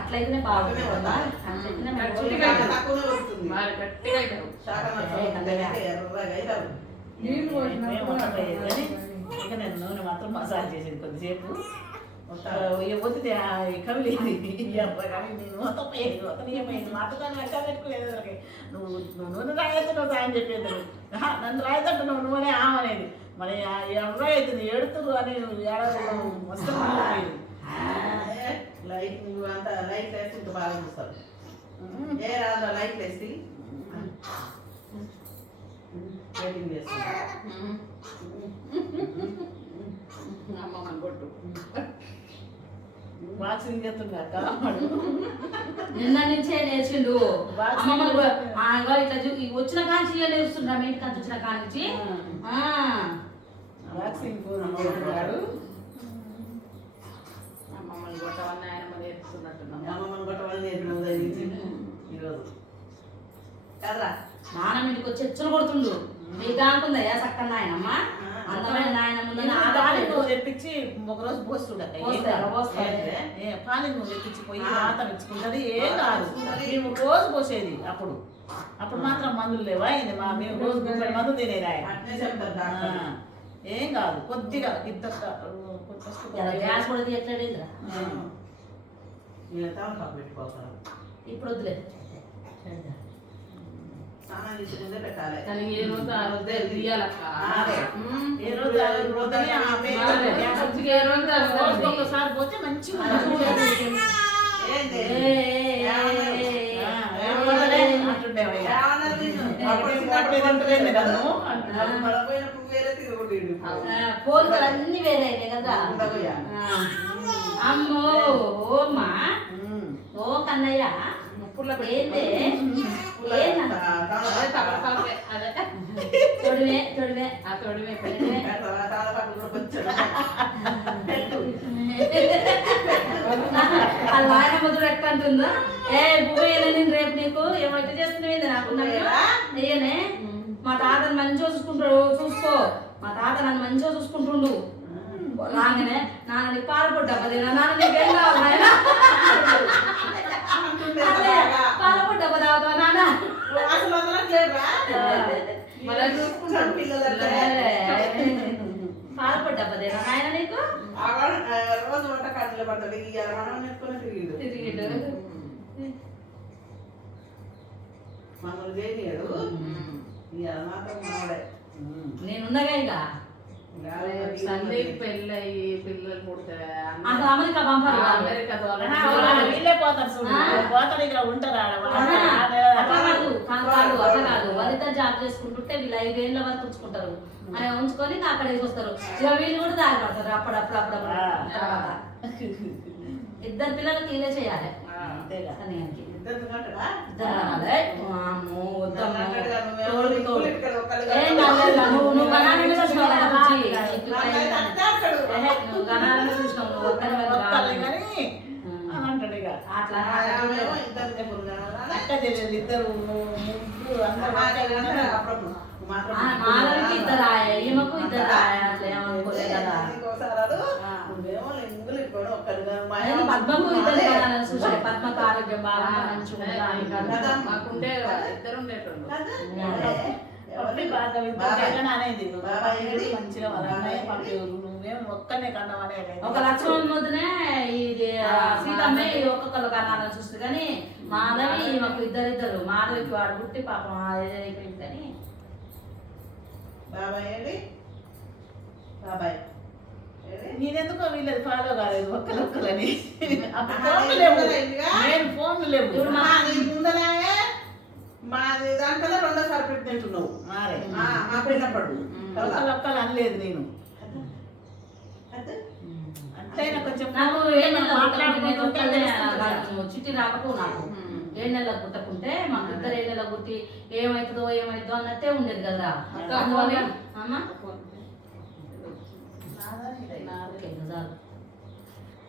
అట్లయితేనే బాగుంటుంది. ఇక నేను నూనె మాత్రం మసాజ్ చేసేది కొద్దిసేపు పోతే కవిలేదు కానీ నేను మొత్తం పోయేది మొత్తం పోయింది మా అత్తగారిని లెక్క పెట్టుకునేది నువ్వు నూనె రాయేస్తున్నావు సాయం చెప్పేది నన్ను రాయదంట నువ్వు నూనె ఆమనేది మరి ఎవరో అవుతుంది ఏడుతురు అని ఏడాది మొత్తం లైట్ నువ్వు అంత లైట్ వేసి ఇంకా బాగా చూస్తావు ఏ రాదు లైట్ వేసి వెయిటింగ్ చేస్తాను అమ్మమ్మని కొట్టు బాక్సింగ్ చేస్తున్నా నిన్న నుంచే నేర్చిండు ఇట్లా వచ్చిన కాంచి నేర్చుకుంటా మీ ఇంటికి వచ్చిన కాంచి బాక్సింగ్ అమ్మమ్మని కొట్టవన్నీ ఆయనమ్మ నేర్చుకున్నట్టున్నాం. అమ్మమ్మని కొట్టవాలి నేర్పిన ఈరోజు కదరా నాన్న ఇంటికి వచ్చి ఎచ్చులు కొడుతుండు మీకు అనుకుందయ్యా చక్కని నాయనమ్మ అందమైన నాయనమ్మ నువ్వు తెప్పించి ఒకరోజు పోస్తుండే పాలు నువ్వు తెప్పించి పోయి వాత మెచ్చుకుంటుంది ఏం కాదు మేము రోజు పోసేది అప్పుడు మాత్రం మందులు లేవా మేము రోజు మందులు తినేదా ఏం కాదు కొద్దిగా గ్యాస్ కూడా తీయట్లేదురా ఇప్పుడు వద్దులేదు స్నానం చేసి ముందే పెట్టాలి కానీ ఏ రోజు ఆ రోజే తీయాలక్క. ఒకసారి పోతే మంచిగా పోలికలు అన్ని వేరే కదా అమ్మో ఓమ్మా ఓ కన్నయ్య తొడివే తొడివే ఆ తొడిమే అది ఆయన ముద్దులు ఎట్టంటుందా ఏ భూమి నేను రేపు నీకు ఏమైతే చేస్తున్నాయింది నాకు అయ్యనే మా తాతని మంచిగా చూసుకో మా తాత నన్ను మంచిగా చూసుకుంటుండు రాగానే నాన్న నీకు పాలపొడ్డా నాన్న నీకు ఏం కావాలి నాయన పాలపొడ్డా తాగుతావా నాన్న పాలపొడ్డా నాయన నీకు రోజు వంట కాటలు పడతాడు తిరిగిడు మమ్మల్ని చేయడు మాత్రం నేనున్నగా ఇక సందీప్ పెళ్ళయి పిల్లలు పుడితే అసలు అమెరికా పంపారు అమెరికా వీళ్ళే పోతారు పోతారు ఇక్కడ ఉంటారు అట్లా కాదు వాళ్ళిద్దరు జాబ్ చేసుకుంటుంటే వీళ్ళు 5 ఏళ్ళ వరకు ఉంచుకుంటారు అని ఉంచుకొని అక్కడ వస్తారు ఇక వీళ్ళు కూడా దారి పడతారు అప్పుడప్పుడు ఇద్దరు పిల్లలకి ఇలా చేయాలి మాధవికి ఇద్దరు ఈమెకు ఇద్దరు పద్మకు ఇద్దరు చూసారు పద్మకు ఆరోగ్యం బాగా మాకుండే ఇద్దరు ఉండేటోళ్ళు ఒక లక్ష్మణ్ ముద్దనే ఇది సీతమ్మ ఒక్కొక్కరు కన్నాలని చూస్తుంది కానీ మాధవి మాకు ఇద్దరిద్దరు మాధవికి వాడు పుట్టి పాపం అయిపోయింది కానీ నేనెందుకో వీళ్ళది ఫాలో కాలేదు ఒక్కరొక్కలని ఫోన్లు లేవు మాది దాంట్లో రెండోసారి పెట్టినట్టున్నావు మారే మా పిల్లప్పుడు ఒక్కరు అనలేదు నేను అంతైనా కొంచెం నాకు చిట్టి రాకపో నాకు 7 నెలలకు పుట్టకుంటే మాకు ఇద్దరు 7 నెలలకు పుట్టి ఏమవుతుందో అన్నట్టే ఉండేది కదా అందువల్ల అమ్మ